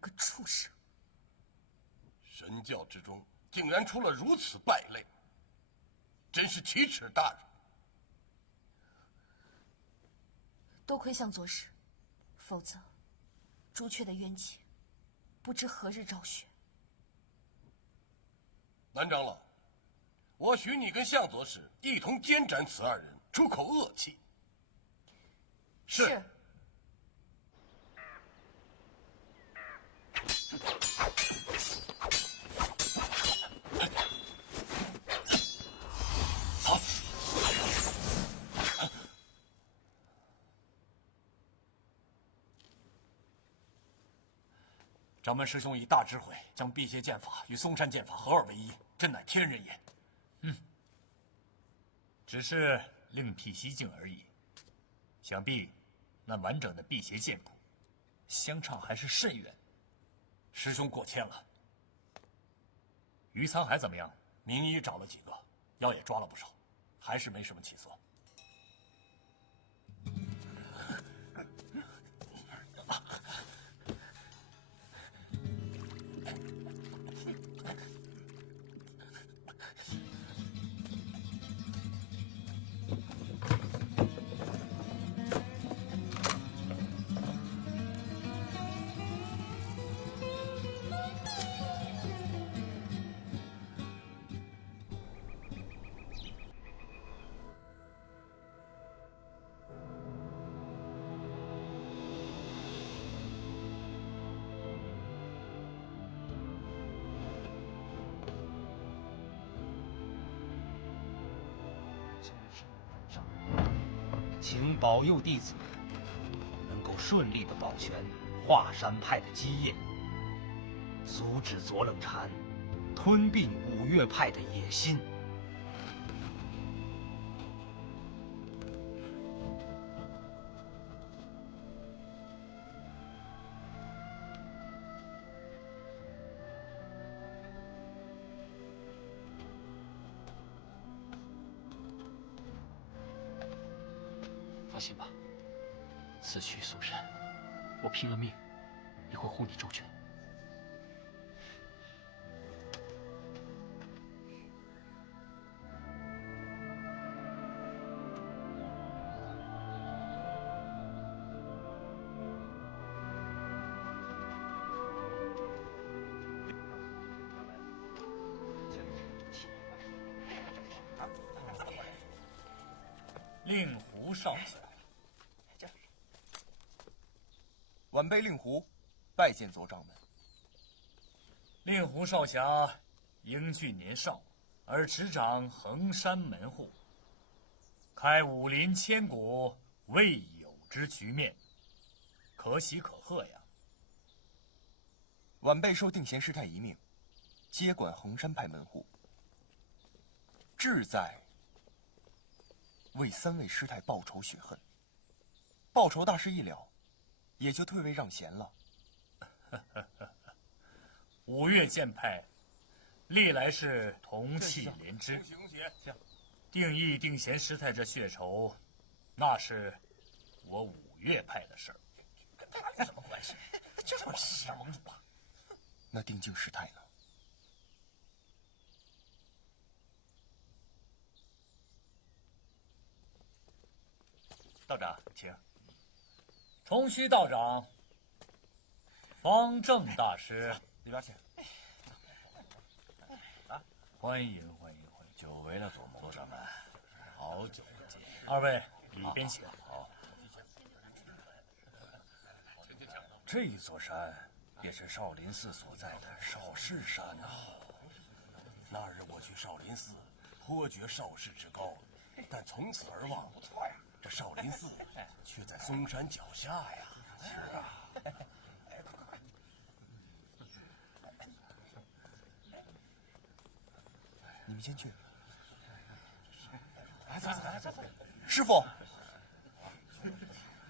个畜生！神教之中竟然出了如此败类，真是奇耻大辱。多亏向左使，否则朱雀的冤气不知何日昭雪。南长老，我许你跟向左使一同监斩此二人，出口恶气。是。好。掌门师兄以大智慧，将辟邪剑法与嵩山剑法合二为一，真乃天人也。只是另辟蹊径而已。想必那完整的辟邪剑谱，相差还是甚远。师兄过谦了。于沧海怎么样？名医找了几个，妖也抓了不少，还是没什么起色。请保佑弟子能够顺利的保全华山派的基业，阻止左冷禅吞并五岳派的野心。放心吧，此去嵩山，我拼了命也会护你周全。令狐少侠，晚辈令狐，拜见左掌门。令狐少侠英俊年少，而执掌衡山门户，开武林千古未有之局面，可喜可贺呀！晚辈受定闲师太遗命，接管衡山派门户，志在为3位师太报仇雪恨。报仇大事一了，也就退位让贤了。五岳剑派历来是同气连枝，定义定闲师太这血仇，那是我五岳派的事儿，跟他有什么关系？这么小主啊！那定静师太呢？道长，请。重虚道长，方正大师，里边请。欢迎欢迎欢迎！久违了，左掌门，好久不见。二位里边请。好。这座山便是少林寺所在的少室山呐。那日我去少林寺，颇觉少室之高，但从此而望，不错呀。这少林寺却在嵩山脚下呀。是啊。快！你们先去。走。师傅，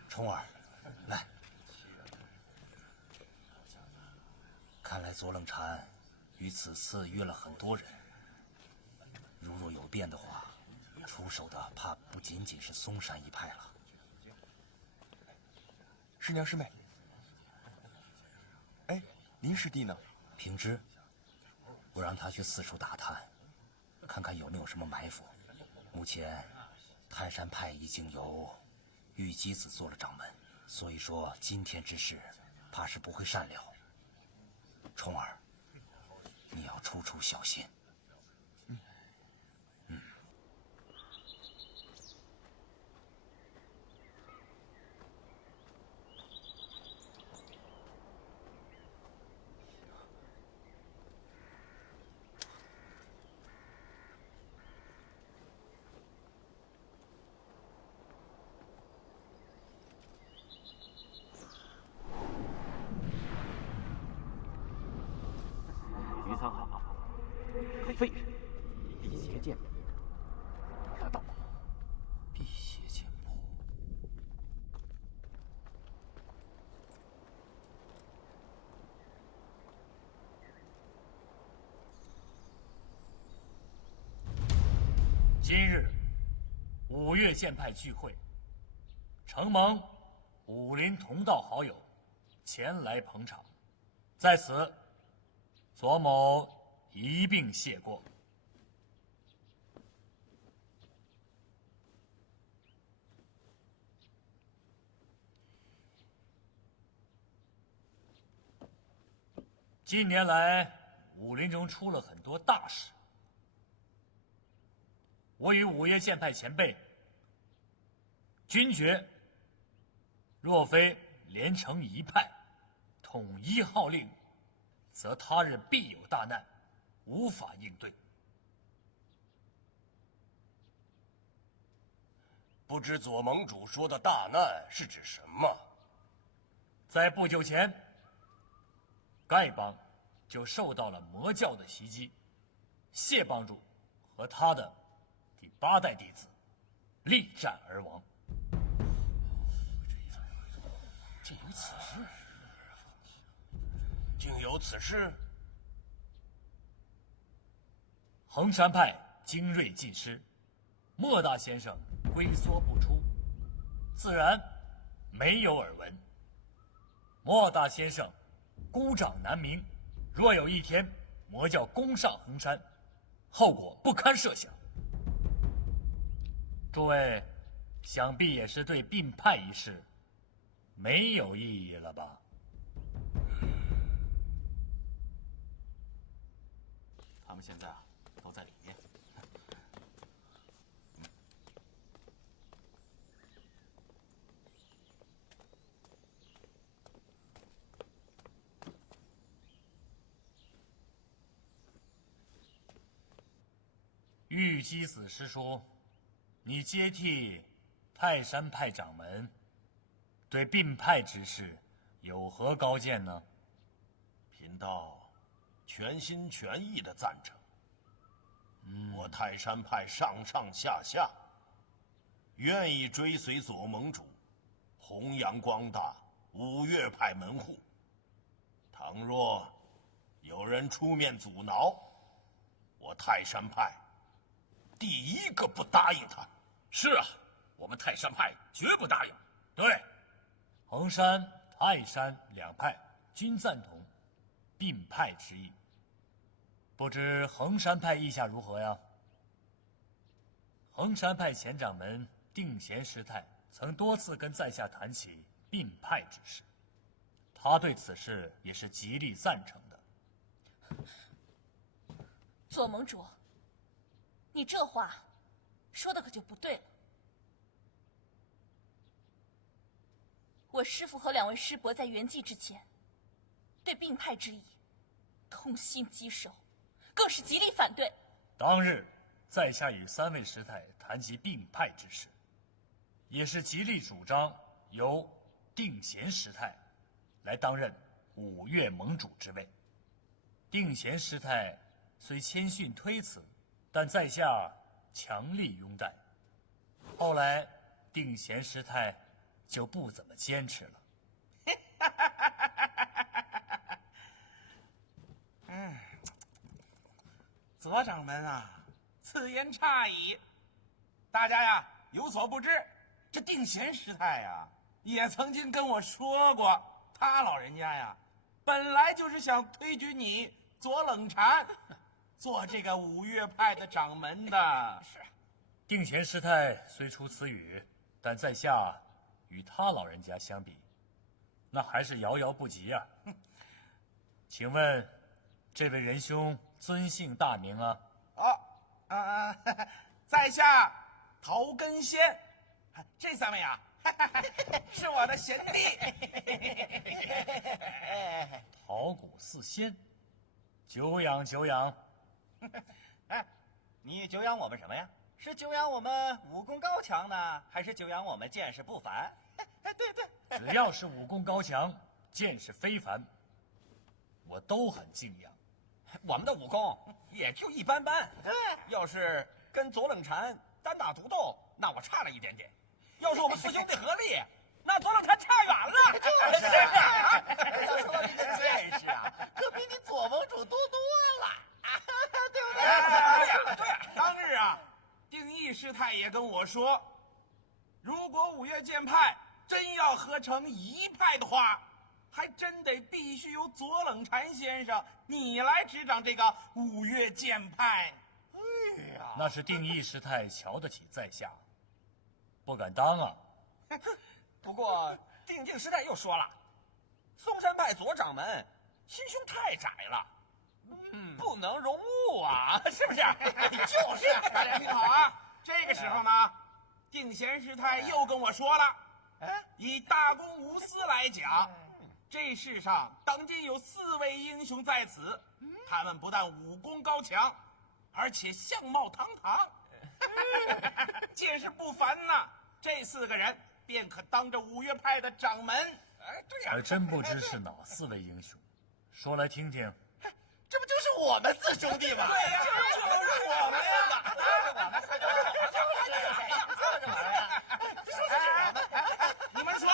冲儿，来。看来左冷禅于此次约了很多人，如若有变的话，出手的怕不仅仅是嵩山一派了。师娘师妹，哎，林师弟呢？平之，我让他去四处打探，看看有没有什么埋伏。目前，泰山派已经由玉姬子做了掌门，所以说今天之事，怕是不会善了。冲儿，你要处处小心。余三好，废人，辟邪剑谱，给他到。辟邪剑谱。今日五岳剑派聚会，承蒙武林同道好友前来捧场，在此左某一并谢过。近年来，武林中出了很多大事。我与五岳剑派前辈均觉，若非连成一派，统一号令，则他日必有大难，无法应对。不知左盟主说的大难是指什么？在不久前，丐帮就受到了魔教的袭击，谢帮主和他的第8代弟子力战而亡。竟有此事！竟有此事！衡山派精锐尽失，莫大先生龟缩不出，自然没有耳闻。莫大先生孤掌难鸣，若有一天魔教攻上衡山，后果不堪设想。诸位想必也是对并派一事没有异议了吧？他们现在啊，都在里面。玉姬子师叔，你接替泰山派掌门，对并派之事有何高见呢？贫道全心全意的赞成。我泰山派上上下下愿意追随左盟主，弘扬光大五岳派门户。倘若有人出面阻挠，我泰山派第一个不答应他。是啊，我们泰山派绝不答应。对，衡山、泰山两派均赞同并派之意。不知衡山派意下如何呀？衡山派前掌门定贤师太曾多次跟在下谈起并派之事，他对此事也是极力赞成的。左盟主，你这话说的可就不对了。我师父和2位师伯在圆寂之前，对并派之意痛心疾首，更是极力反对。当日在下与3位师太谈及并派之事，也是极力主张由定贤师太来担任五岳盟主之位。定贤师太虽谦逊推辞，但在下强力拥戴。后来定贤师太就不怎么坚持了。左掌门啊，此言差矣。大家呀有所不知，这定贤师太呀也曾经跟我说过，他老人家呀本来就是想推举你左冷禅做这个五岳派的掌门的。是，定贤师太虽出此语，但在下与他老人家相比，那还是遥遥不及啊。请问，这位仁兄尊姓大名啊？在下陶根仙，这三位啊，是我的贤弟。陶谷四仙，久仰久仰。哎，你久仰我们什么呀？是久仰我们武功高强呢，还是久仰我们见识不凡？对，只要是武功高强、见识非凡，我都很敬仰。我们的武功也就一般般。要是跟左冷禅单打独斗，那我差了一点点；要是我们四兄弟合力，那左冷禅差远了。就是啊，要说你的见识啊，可比你左盟主多多了，对不对？对，当日啊，定义师太也跟我说，如果五岳剑派真要合成一派的话，还真得必须由左冷禅先生你来执掌这个五岳剑派。哎呀，那是定义师太瞧得起在下，不敢当啊。不过定师太又说了，嵩山派左掌门心胸太窄了，不能容物啊，是不是？就是，大家听好啊！这个时候呢，定贤师太又跟我说了，以大公无私来讲，这世上当今有4位英雄在此，他们不但武功高强，而且相貌堂堂，见识不凡呐。这4个人便可当着五岳派的掌门。对呀，还真不知是哪4位英雄，说来听听。这不就是我们4兄弟吗？对呀，就是我们4个，你们说，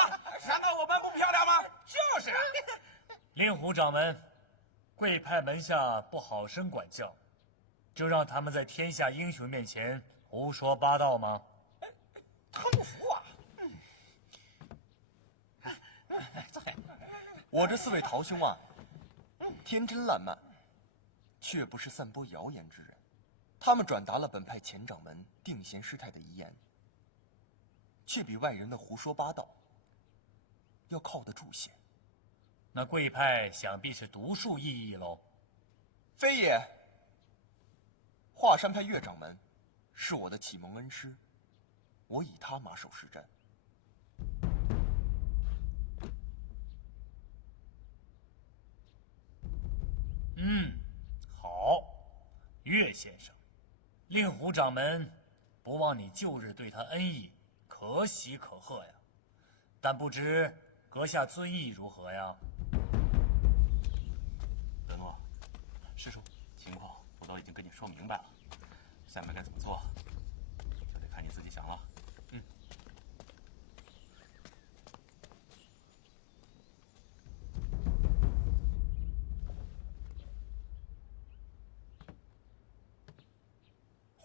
难道我们不漂亮吗？就是。令狐掌门，贵派门下不好生管教，就让他们在天下英雄面前胡说八道吗？他不服啊！我这4位陶兄啊，天真烂漫，却不是散播谣言之人。他们转达了本派前掌门定贤师太的遗言，却比外人的胡说八道要靠得住些。那贵派想必是独树异义喽。非也，华山派岳掌门是我的启蒙恩师，我以他马首是瞻。好，岳先生，令狐掌门不忘你旧日对他恩义，可喜可贺呀。但不知阁下尊意如何呀？德诺，师叔，情况我都已经跟你说明白了，下面该怎么做，就得看你自己想了。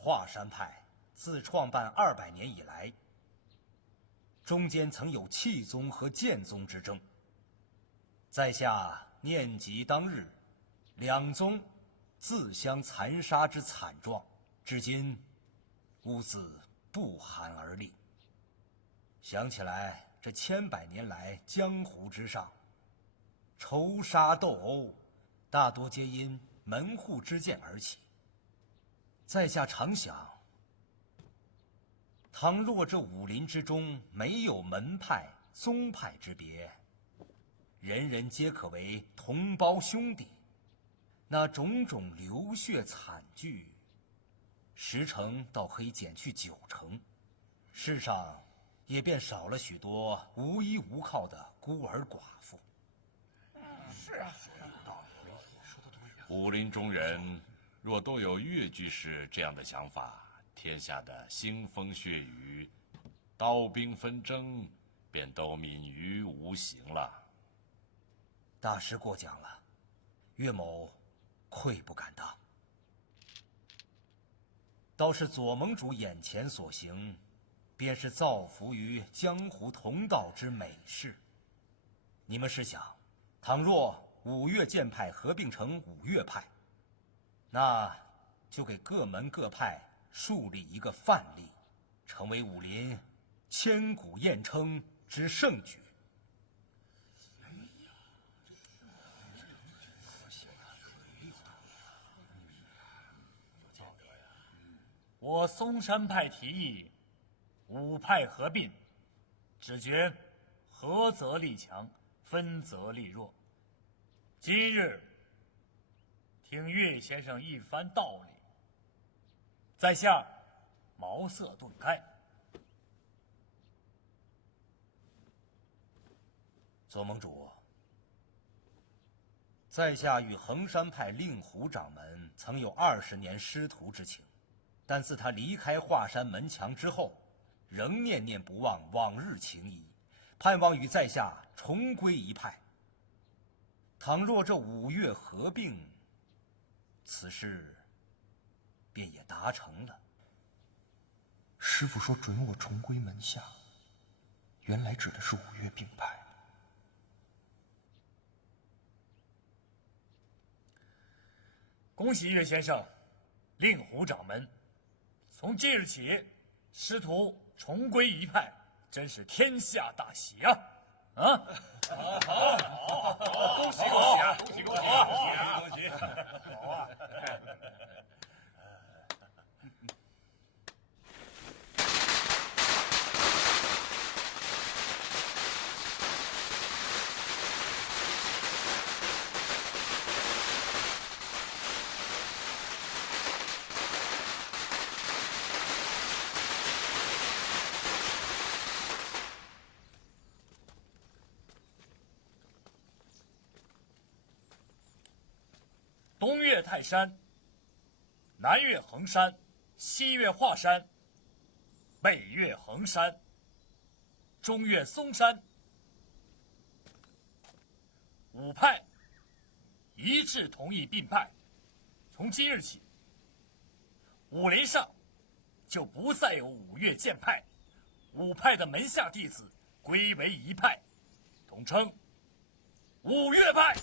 华山派自创办200年以来，中间曾有气宗和剑宗之争。在下念及当日2宗自相残杀之惨状，至今吾自不寒而栗。想起来，这千百年来江湖之上，仇杀斗殴，大多皆因门户之见而起。在下常想，倘若这武林之中没有门派、宗派之别，人人皆可为同胞兄弟，那种种流血惨剧，10成倒可以减去9成，世上也便少了许多无依无靠的孤儿寡妇。是啊，武林中人若都有岳居士这样的想法，天下的腥风血雨、刀兵纷争便都泯于无形了。大师过奖了，岳某愧不敢当。倒是左盟主眼前所行，便是造福于江湖同道之美事。你们试想，倘若五岳剑派合并成五岳派，那就给各门各派树立一个范例，成为武林千古艳称之盛举。我嵩山派提议五派合并，只觉合则力强，分则力弱。今日听岳先生一番道理，在下茅塞顿开。左盟主，在下与衡山派令狐掌门曾有20年师徒之情，但自他离开华山门墙之后，仍念念不忘往日情谊，盼望与在下重归一派。倘若这五岳合并，此事便也达成了。师父说准我重归门下，原来指的是五岳并派。恭喜岳先生、令狐掌门，从即日起，师徒重归一派，真是天下大喜啊！啊！好，恭喜恭喜啊！恭喜恭喜啊！恭喜！好啊！东越泰山，南越衡山，西越华山，北越衡山，中越嵩山，五派一致同意并派。从今日起，武林上就不再有五岳剑派，五派的门下弟子归为一派，统称五岳派。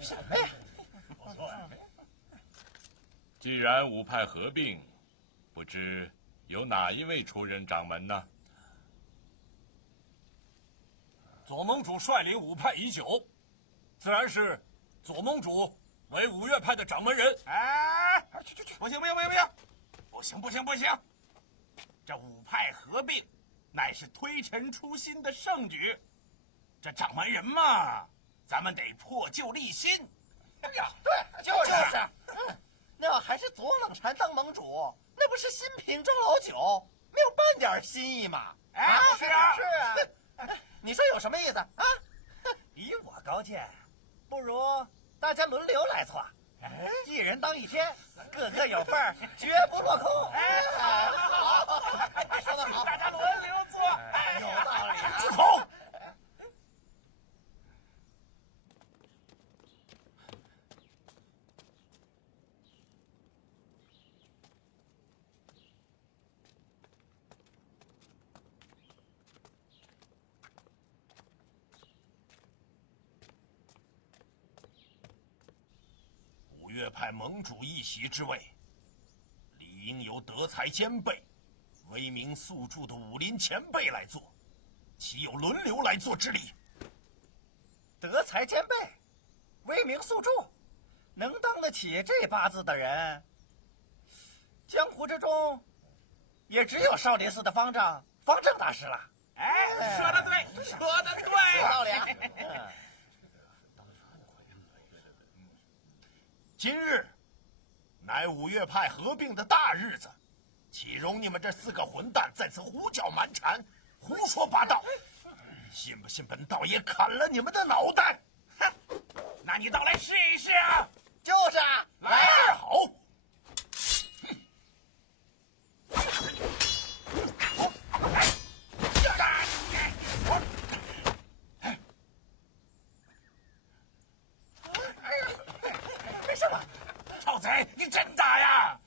什么呀？既然五派合并，不知由哪一位出任掌门呢？左盟主率领五派已久，自然是左盟主为五岳派的掌门人。哎，不行！不行！这五派合并，乃是推陈出新的盛举。这掌门人嘛，咱们得破旧立新。哎呀，对，就是。那还是左冷禅当盟主，那不是新瓶装老酒，没有半点新意嘛？哎，是啊。你说有什么意思啊？以我高见，不如大家轮流来做，一人当一天，个个有份儿，绝不落空。哎，好，说得好，大家轮流做，有道理啊。住口！五岳派盟主一席之位，理应由德才兼备、威名宿著的武林前辈来做，岂有轮流来做之理？德才兼备，威名宿著，能当得起这八字的人，江湖之中也只有少林寺的方丈方正大师了。哎，说得对，有道理啊。今日乃五岳派合并的大日子，岂容你们这4个混蛋在此胡搅蛮缠、胡说八道？信不信本道爷砍了你们的脑袋？哼，那你倒来试一试啊！就是啊，来啊！好。没事吧？臭贼，你真打呀！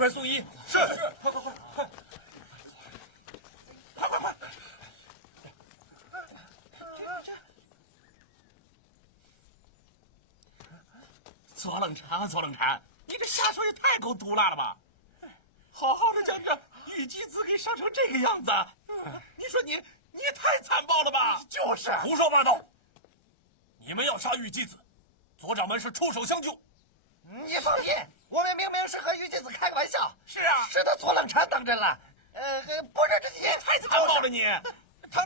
快速医！是，快！左冷禅，你这下手也太够毒辣了吧！好好的将这玉姬子给伤成这个样子，你说你也太残暴了吧！就是，胡说八道！你们要杀玉姬子，左掌门是出手相救。你放心，我们明明是和玉姬子开个玩笑。是啊，是他左冷禅当真了。不是这些，太残暴了你！唐，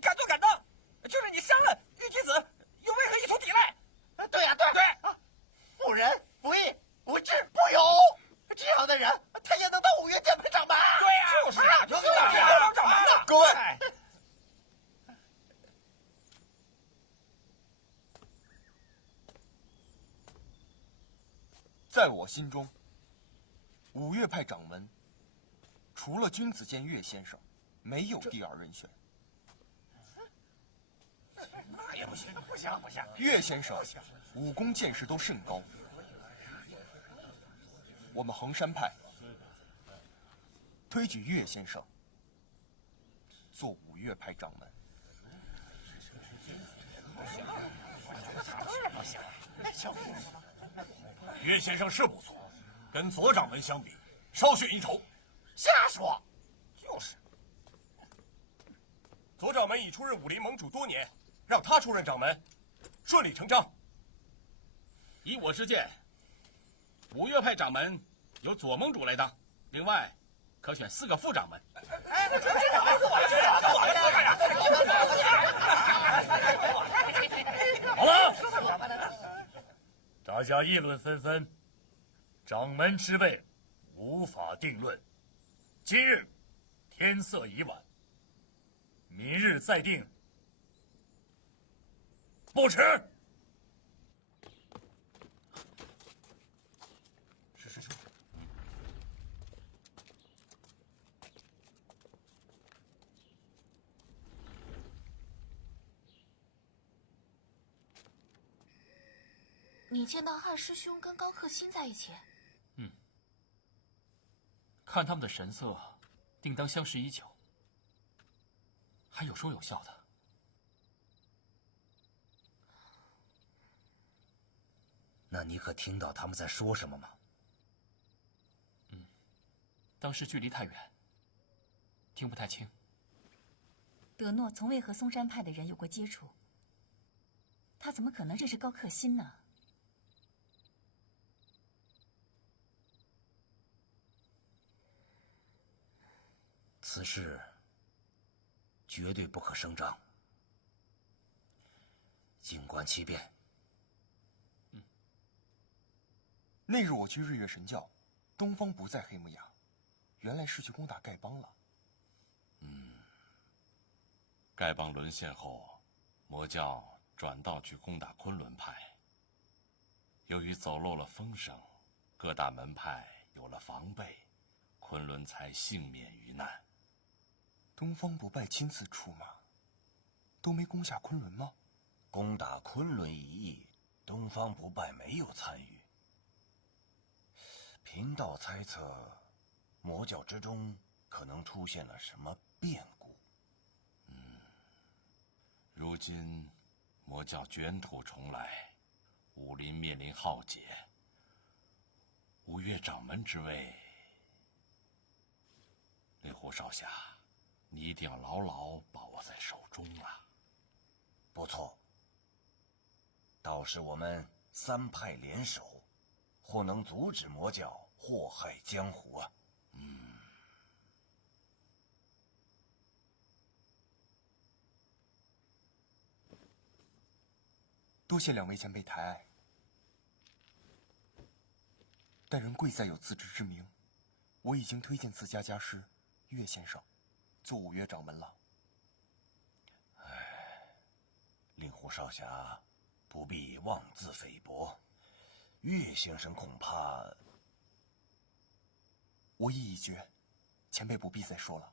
敢做敢当，就是你伤了玉姬子，又为何一图抵赖？对呀，不仁不义不智不勇，这样的人他也能当五岳剑派掌门？对呀，就是当掌门的。各位，在我心中，五岳派掌门除了君子剑岳先生，没有第二人选。那也不行。岳先生武功见识都甚高，我们衡山派推举岳先生做五岳派掌门。岳先生是不错，跟左掌门相比，稍逊一筹。瞎说，就是。左掌门已出任武林盟主多年，让他出任掌门，顺理成章。以我之见，五岳派掌门由左盟主来当，另外可选4个副掌门。好了，大家议论纷纷，掌门之位无法定论。今日天色已晚，明日再定，不迟。是。你见到汉师兄跟高克新在一起？看他们的神色，定当相识已久，还有说有笑的。那你可听到他们在说什么吗？当时距离太远，听不太清。德诺从未和嵩山派的人有过接触，他怎么可能认识高克新呢？此事绝对不可声张，静观其变。那日我去日月神教，东方不在黑木崖，原来是去攻打丐帮了。丐帮沦陷后，魔教转道去攻打昆仑派。由于走漏了风声，各大门派有了防备，昆仑才幸免于难。东方不败亲自出马，都没攻下昆仑吗？攻打昆仑一役，东方不败没有参与。贫道猜测，魔教之中可能出现了什么变故。如今魔教卷土重来，武林面临浩劫，五岳掌门之位，令狐少侠，你一定要牢牢把握在手中啊！不错，倒是我们3派联手，或能阻止魔教祸害江湖啊！多谢2位前辈抬爱，但仍贵在有自知之明。我已经推荐自家家师岳先生做五岳掌门了。令狐少侠不必妄自菲薄，岳先生恐怕……我意已决，前辈不必再说了。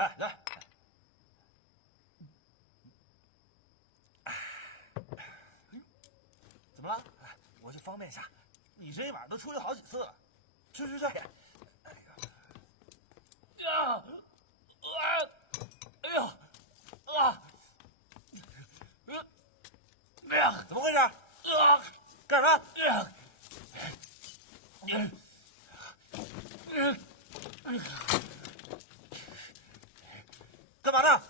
来，怎么了？我去方便一下。你这一晚都出去好几次了，去。怎么回事？干什么？干嘛呢？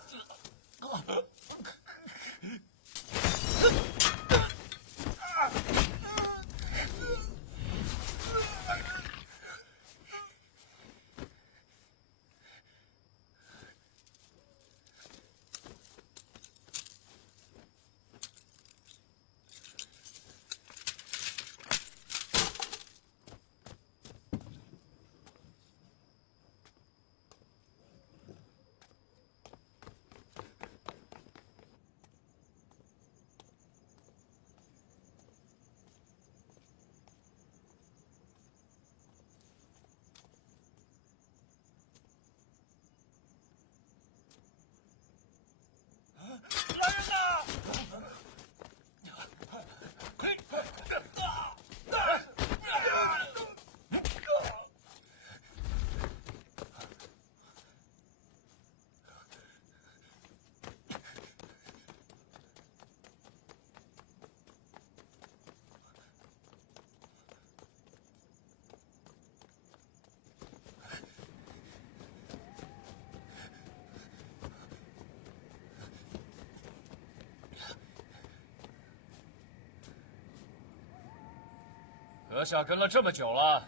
阁下跟了这么久了，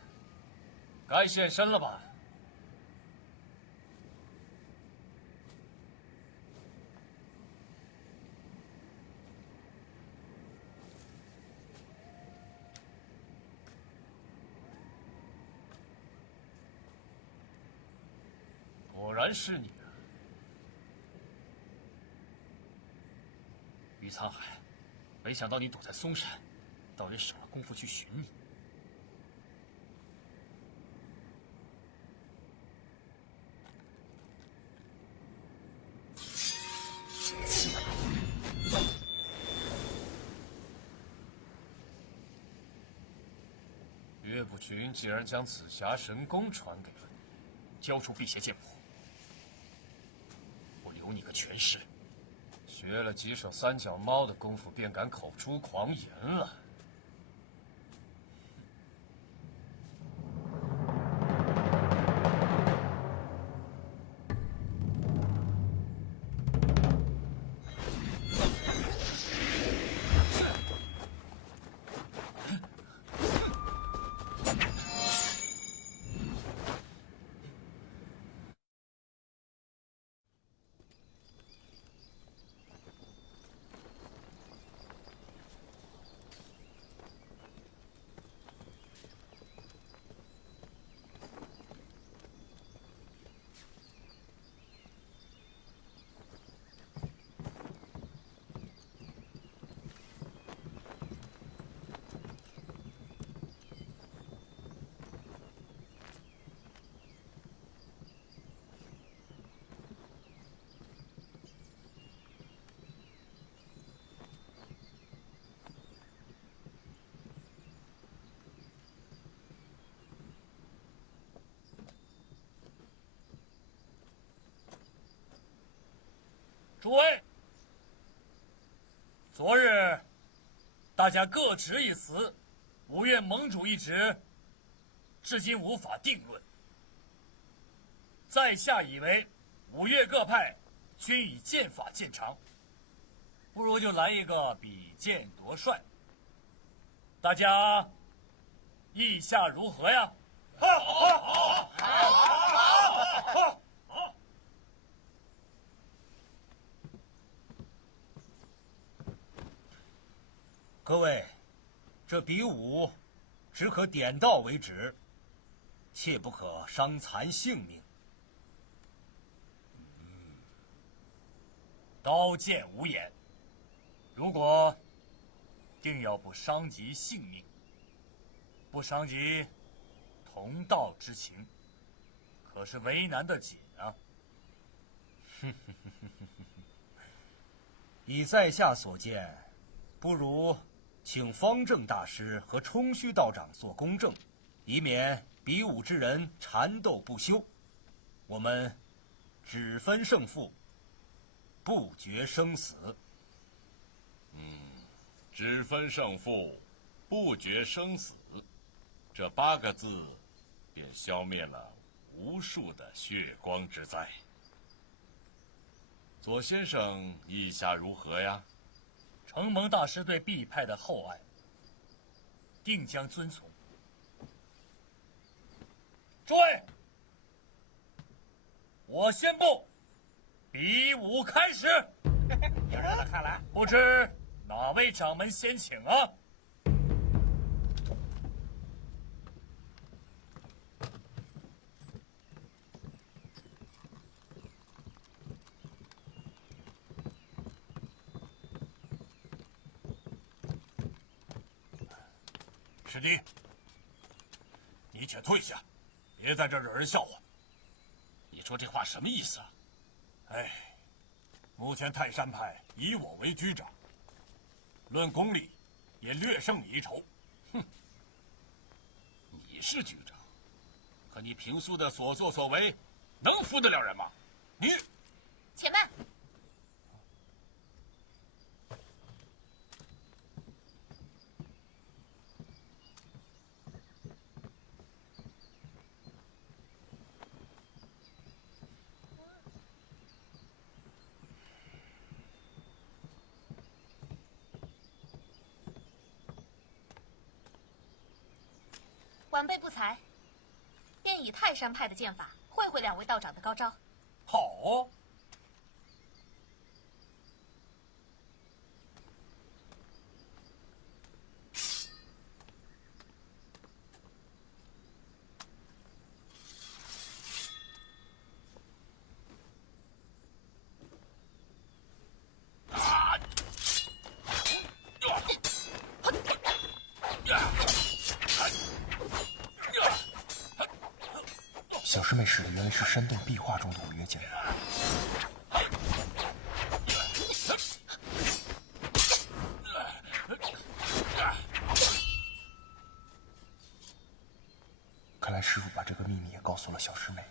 该现身了吧？果然是你啊，于沧海！没想到你躲在嵩山，倒也省了功夫去寻你。岳不群竟然将紫霞神功传给了你，交出辟邪剑谱，我留你个全尸。学了几手三脚猫的功夫，便敢口出狂言了。诸位，昨日大家各执一词，五岳盟主一职，至今无法定论。在下以为，五岳各派均以剑法见长，不如就来一个比剑夺帅。大家意下如何呀？好。各位，这比武只可点到为止，切不可伤残性命。刀剑无眼，如果定要不伤及性命，不伤及同道之情，可是为难的紧啊。以在下所见，不如请方正大师和冲虚道长做公证，以免比武之人缠斗不休。我们只分胜负，不决生死。只分胜负，不决生死，这8个字便消灭了无数的血光之灾。左先生意下如何呀？承蒙大师对毕派的厚爱，定将遵从。诸位，我宣布，比武开始。有人了，看来不知哪位掌门先请啊？师弟，你且退下，别在这惹人笑话。你说这话什么意思啊？哎，目前泰山派以我为居长，论功力也略胜你一筹。你是局长，可你平素的所作所为，能服得了人吗？你，且慢。晚辈不才，便以泰山派的剑法会会2位道长的高招。好。小师妹使的原来是山洞壁画中的五岳剑法。看来师傅把这个秘密也告诉了小师妹。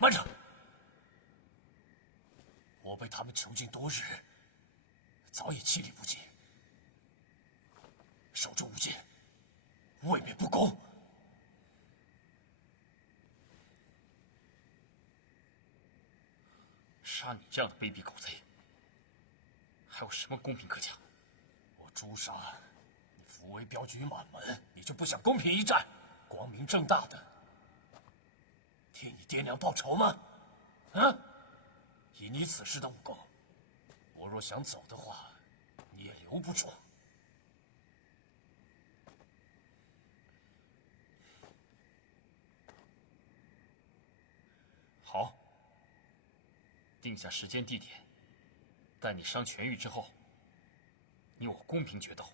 慢着！我被他们囚禁多日，早已气力不济，手中无剑，未免不公。杀你这样的卑鄙狗贼，还有什么公平可讲？我诛杀你，扶为镖局满门，你就不想公平一战，光明正大的替你爹娘报仇吗？啊！以你此时的武功，我若想走的话，你也留不住。定下时间地点，待你伤痊愈之后，你我公平决斗，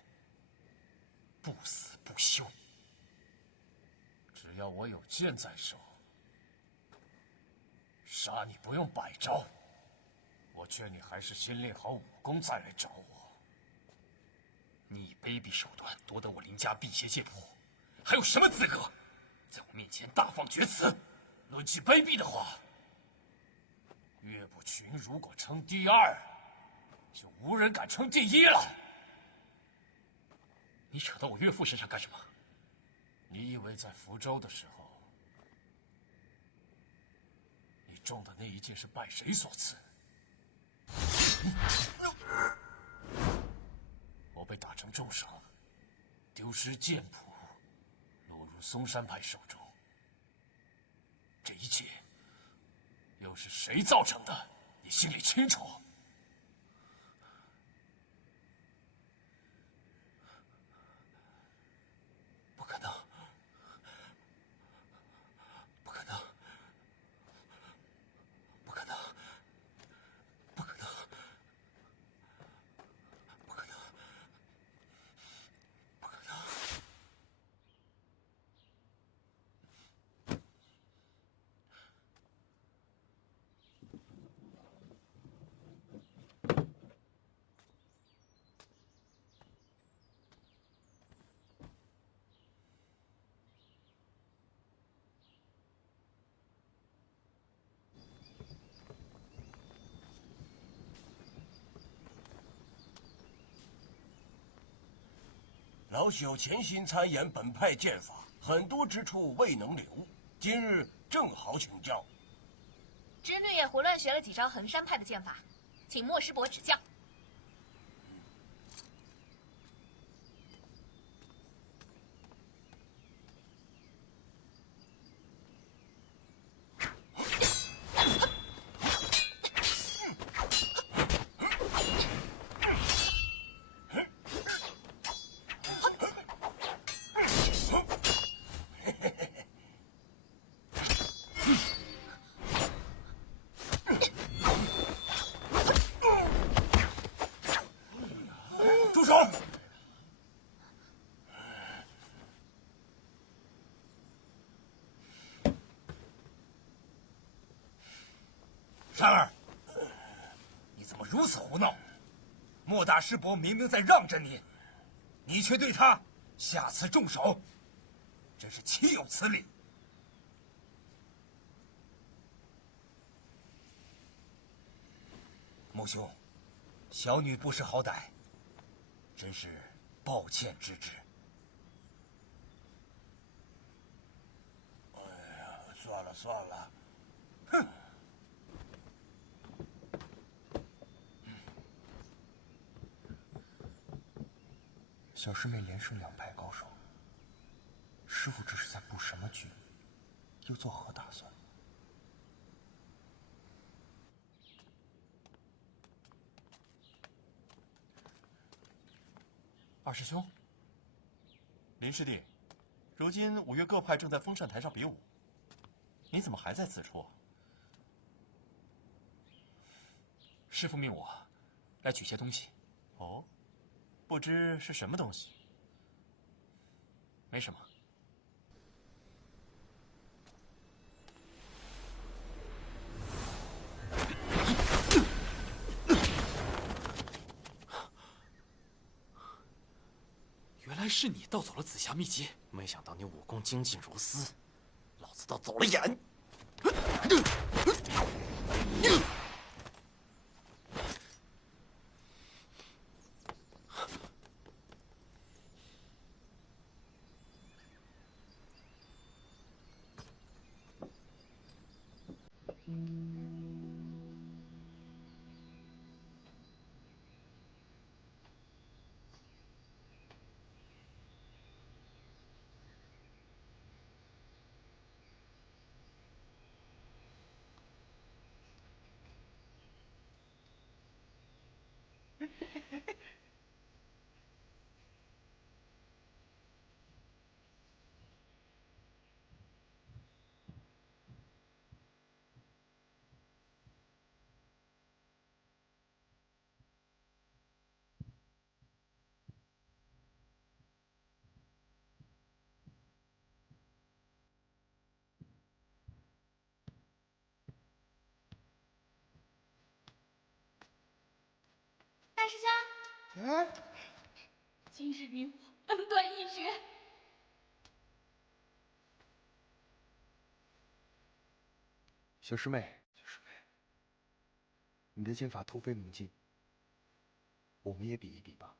不死不休。只要我有剑在手，杀你不用100招。我劝你还是先练好武功再来找我。你以卑鄙手段夺得我林家辟邪剑谱，还有什么资格在我面前大放厥词？论起卑鄙的话，岳不群如果称第2，就无人敢称第1了。你扯到我岳父身上干什么？你以为在福州的时候，你中的那一箭是拜谁所赐？我被打成重伤，丢失剑谱，落入嵩山派手中。这一切又是谁造成的？你心里清楚。不可能，不可能，不可能，不可能，不可能，不可能！老朽潜心参研本派剑法，很多之处未能领悟，今日正好请教。侄女也胡乱学了几招衡山派的剑法，请莫师伯指教。住手！山儿，你怎么如此胡闹？莫大师伯明明在让着你，你却对他下此重手，真是岂有此理！穆兄，小女不识好歹，真是抱歉之至。哎呀，算了算了，哼！小师妹连胜2派高手，师傅这是在布什么局？又作何打算？二师兄，林师弟，如今5岳各派正在风扇台上比武，你怎么还在此处？师傅命我来取些东西。哦，不知是什么东西？没什么。原来是你盗走了紫霞秘籍，没想到你武功精进如斯，老子倒走了眼。师兄，今日你我恩断义绝。小师妹，你的剑法突飞猛进，我们也比一比吧。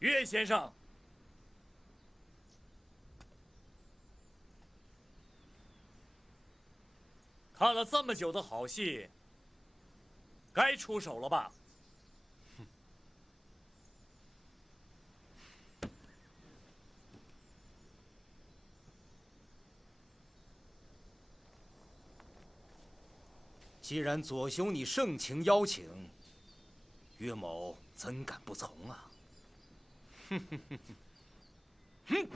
岳先生，看了这么久的好戏，该出手了吧？既然左兄你盛情邀请，岳某怎敢不从啊？哼哼哼哼，哼！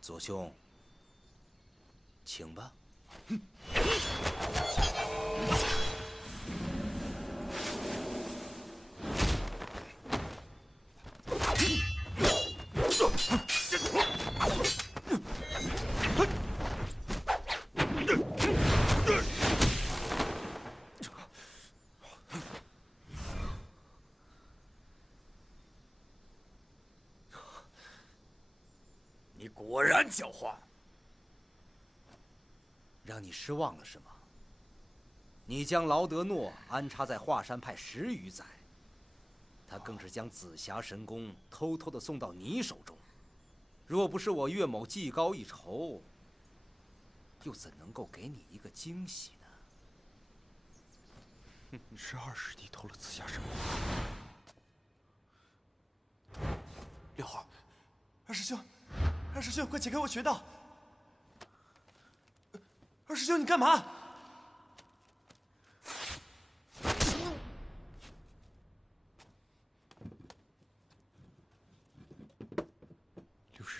左兄，请吧。你果然狡猾，让你失望了是吗？你将劳德诺安插在华山派10余载，他更是将紫霞神功偷偷地送到你手中。若不是我岳某技高一筹，又怎能够给你一个惊喜呢？是二师弟偷了紫霞神功。六号，二师兄，二师兄，快解开我穴道！二师兄，你干嘛？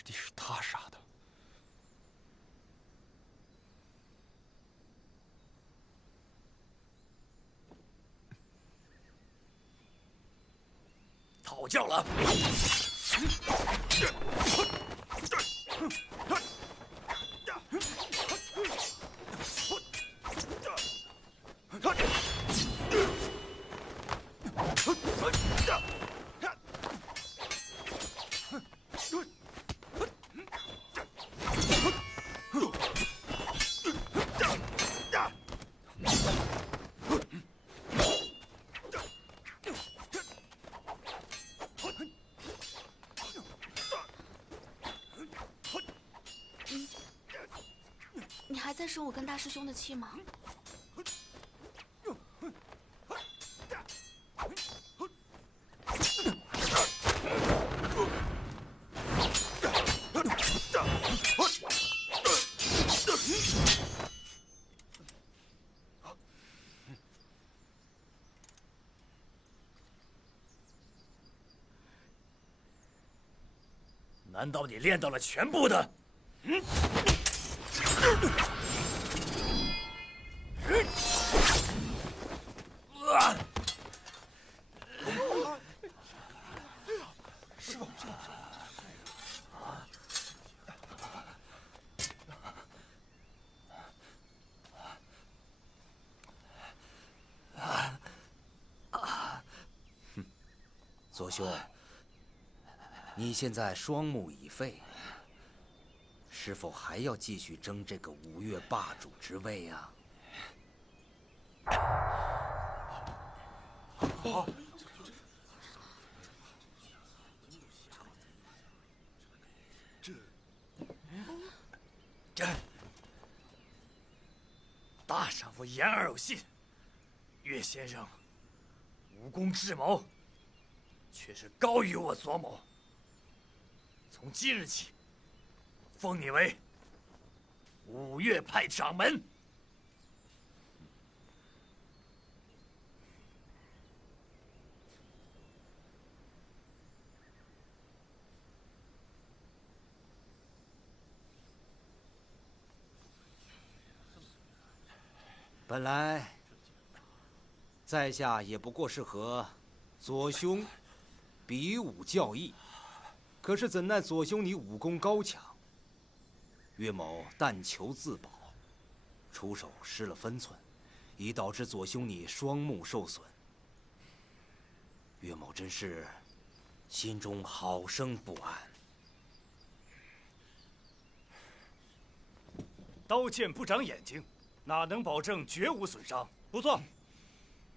师弟是他杀的。讨教了。你还在生我跟大师兄的气吗？难道你练到了全部的？师傅，左兄，你现在双目已废，是否还要继续争这个五岳霸主之位啊？大丈夫言而有信，岳先生武功智谋却是高于我左某。从今日起，封你为五岳派掌门。本来在下也不过是和左兄比武教义，可是怎奈左兄你武功高强，岳某但求自保，出手失了分寸，已导致左兄你双目受损。岳某真是心中好生不安。刀剑不长眼睛，哪能保证绝无损伤？不错，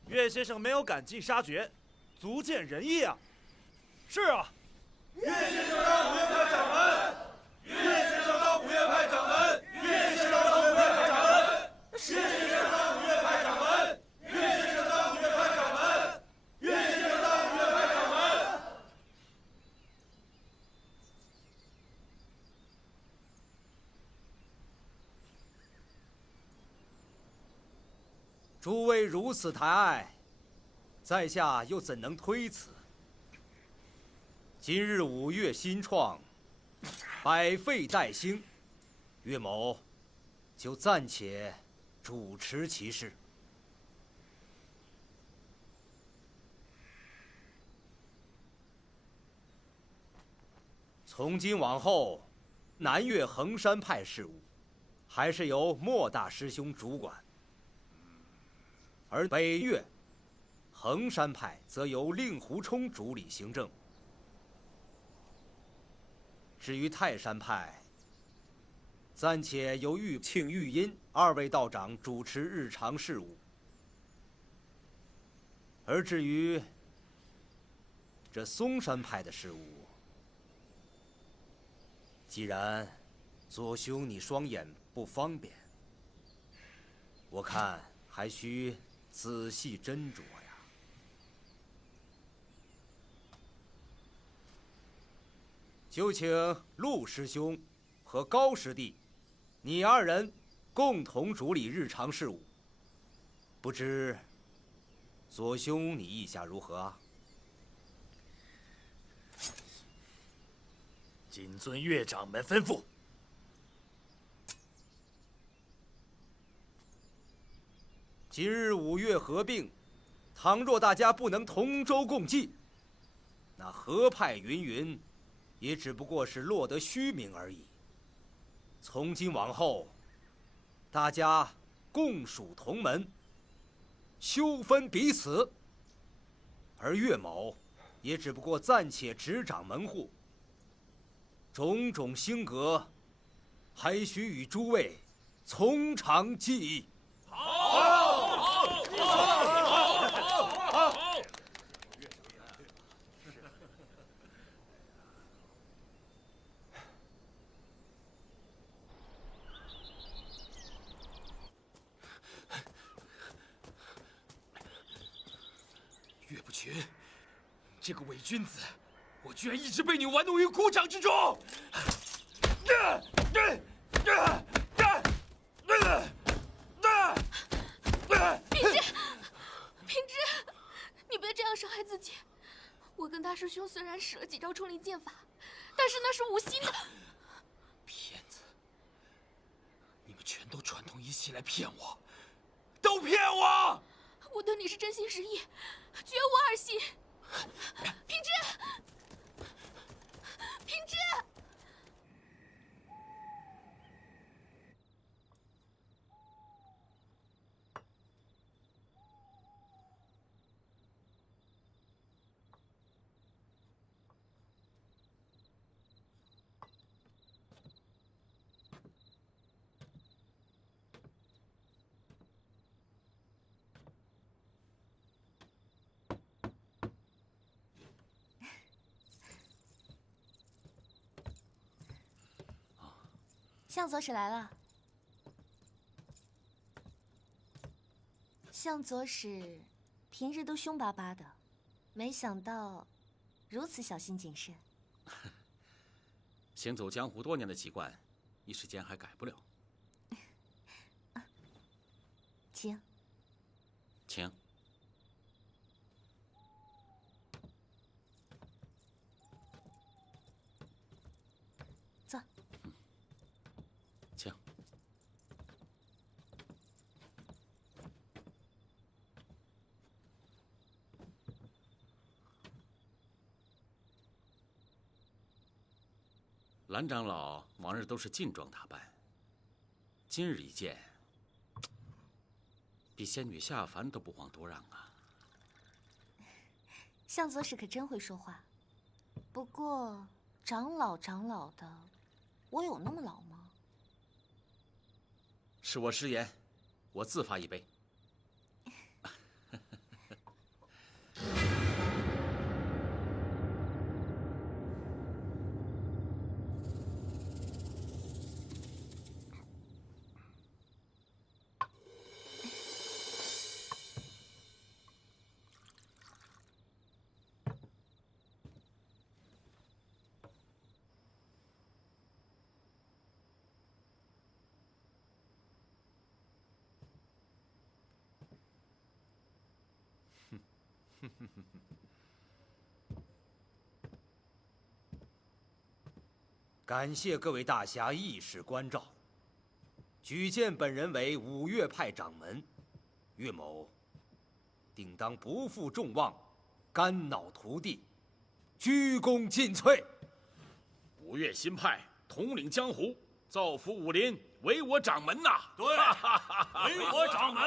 岳先生没有赶尽杀绝，足见仁义啊。是啊。岳先生当五岳派掌门，岳先生当五岳派掌门，岳先生当五岳派掌门，岳先生当五岳派掌门，岳先生当五岳派掌门，岳先生当五岳派掌门。诸位如此抬爱，在下又怎能推辞？今日五岳新创，百废待兴，岳某就暂且主持其事。从今往后，南岳衡山派事务，还是由莫大师兄主管。而北岳衡山派则由令狐冲主理行政。至于泰山派，暂且由玉庆、玉音二位道长主持日常事务。而至于这嵩山派的事务，既然左兄你双眼不方便，我看还需仔细斟酌呀。就请陆师兄和高师弟，你二人共同主理日常事务。不知左兄你意下如何啊？谨遵岳掌门吩咐。今日五岳合并，倘若大家不能同舟共济，那合派云云，也只不过是落得虚名而已。从今往后，大家共属同门，休分彼此。而岳某，也只不过暂且执掌门户，种种兴革，还需与诸位从长计议。岳不群，这个伪君子，我居然一直被你玩弄于股掌之中！平之，平之，你别这样伤害自己。我跟大师兄虽然使了几招冲灵剑法，但是那是无心的。骗子！你们全都串通一气来骗我，都骗我！我对你是真心实意，绝无二心。平之，平之。向左使来了。向左使平日都凶巴巴的，没想到如此小心谨慎。行走江湖多年的习惯，一时间还改不了。请。请。坐。请。蓝长老往日都是劲装打扮，今日一见，比仙女下凡都不遑多让啊！向左使可真会说话，不过长老的，我有那么老吗？是我失言，我自罚一杯。感谢各位大侠义士关照，举荐本人为五岳派掌门，岳某定当不负众望，肝脑涂地，鞠躬尽瘁。五岳新派统领江湖，造福武林，唯我掌门呐！对，唯我掌门，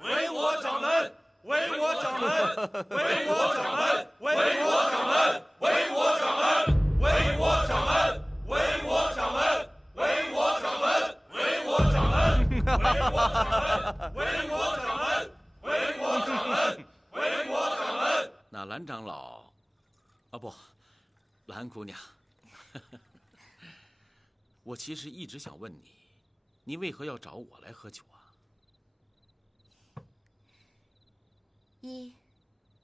唯我掌门，唯我掌门，唯我掌门，唯我掌门，唯我掌门，唯我掌门，唯我掌门，唯我掌门，唯我掌门，唯我掌门，唯我掌门，唯我掌门。那蓝长老，啊不，蓝姑娘，我其实一直想问你，你为何要找我来喝酒啊？一，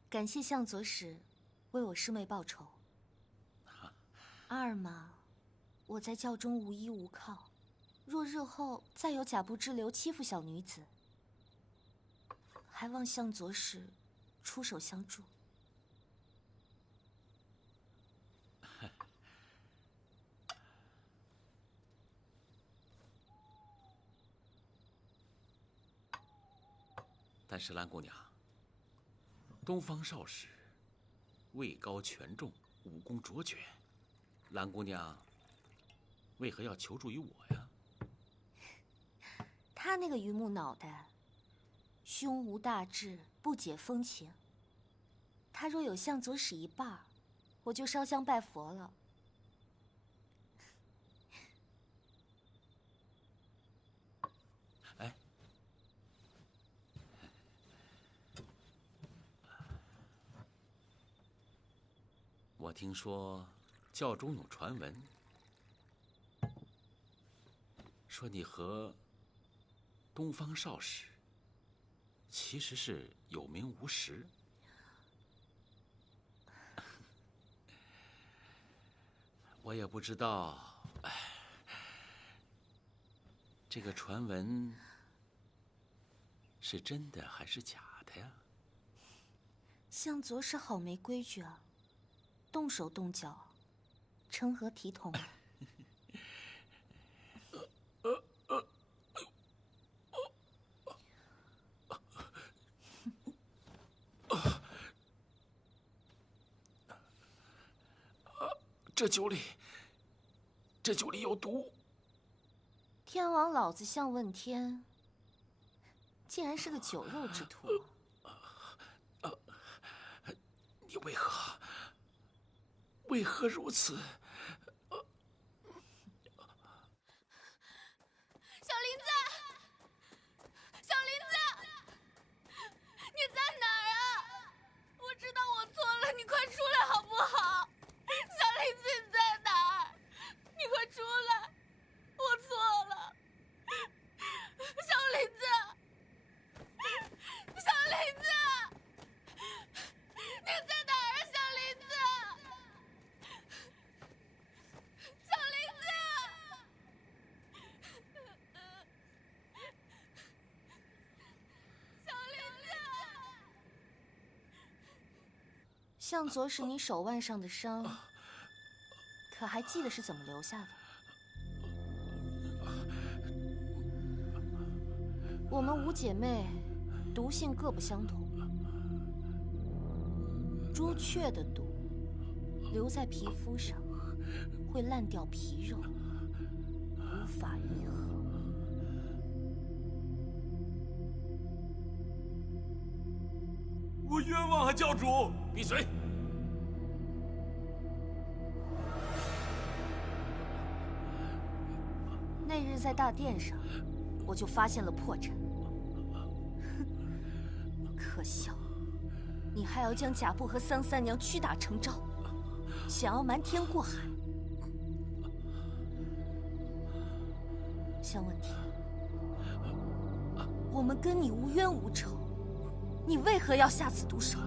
感谢向左使为我师妹报仇。二嘛，我在教中无依无靠，若日后再有假不知流欺负小女子，还望向左使出手相助。但是兰姑娘，东方少使位高权重，武功卓绝，兰姑娘为何要求助于我呀？他那个榆木脑袋，胸无大志，不解风情。他若有向左使一半，我就烧香拜佛了。哎，我听说教中有传闻，说你和东方少使其实是有名无实。我也不知道，这个传闻是真的还是假的呀？向左使好没规矩啊，动手动脚，成何体统啊？这酒里有毒。天王老子相问天，竟然是个酒肉之徒。你为何如此？小林子，小林子，你在哪儿啊？我知道我错了，你快出来好不好？小林子，你在哪儿？你快出来！我错了，小林子，小林子，你在哪儿啊？小林子，小林子，小林子。向左使你手腕上的伤，可还记得是怎么留下的？我们五姐妹毒性各不相同，朱雀的毒留在皮肤上会烂掉皮肉，无法愈合。我冤枉啊，教主！闭嘴！那日在大殿上，我就发现了破绽。可笑，你还要将贾布和桑三娘屈打成招，想要瞒天过海。向问天，我们跟你无冤无仇，你为何要下此毒手？